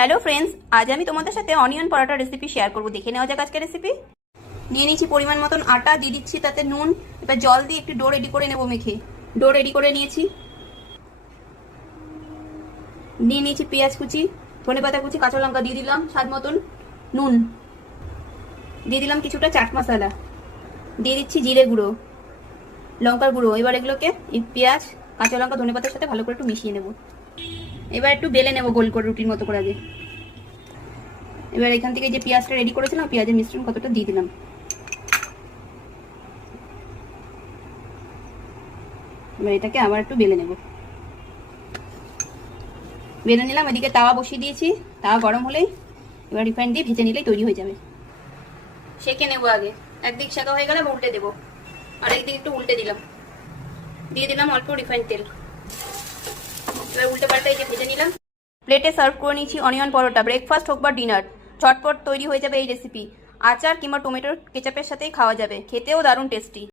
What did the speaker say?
Hello friends, আজ আমি তোমাদের সাথে অনিয়ন পরোটা রেসিপি শেয়ার করব। দেখে নেওয়া যাক আজকের রেসিপি। নিয়ে নিয়েছি পরিমাণ মতন আটা, দিয়ে দিচ্ছি তাতে নুন। এবার জল দিয়ে একটু ডো রেডি করে নেবো। মেখে ডো রেডি করে নিয়েছি। নিয়ে নিয়েছি পেঁয়াজ কুচি, ধনেপাতা কুচি, কাঁচা লঙ্কা দিয়ে দিলাম, স্বাদ মতন নুন দিয়ে দিলাম, কিছুটা চাট মশলা দিয়ে দিচ্ছি, জিরে গুঁড়ো, লঙ্কার গুঁড়ো। এবার এগুলোকে এই পেঁয়াজ, কাঁচা লঙ্কা, ধনেপাতার সাথে ভালো করে একটু মিশিয়ে নেব। এবার একটু বেলে নেবো গোল করে, রুটির মতো করে। আগে এবার এখান থেকে যে পেঁয়াজটা রেডি করেছিলাম, পেঁয়াজের মিশ্রণ কতটা দিয়ে দিলাম। এবার এটাকে আবার একটু বেলে নেব। বেলে নিলাম। এদিকে তাওয়া বসিয়ে দিয়েছি, তাওয়া গরম হলেই এবার রিফাইন দিয়ে ভেজে নিলেই তৈরি হয়ে যাবে। সেঁকে নেবো আগে। একদিক সেঁকা হয়ে গেলে উল্টে দেবো, আর একদিক একটু উল্টে দিলাম, দিয়ে দিলাম অল্প রিফাইন তেল। এবার উল্টে পাল্টে এই যে ভেজে নিলাম। প্লেটে সার্ভ করে নিয়েছি অনিয়ন পরোটা। ব্রেকফাস্ট হোক বা ডিনার, ঝটপট তৈরি হয়ে যাবে এই রেসিপি। আচার কিংবা টমেটোর কেচাপের সাথেই খাওয়া যাবে, খেতেও দারুণ টেস্টি।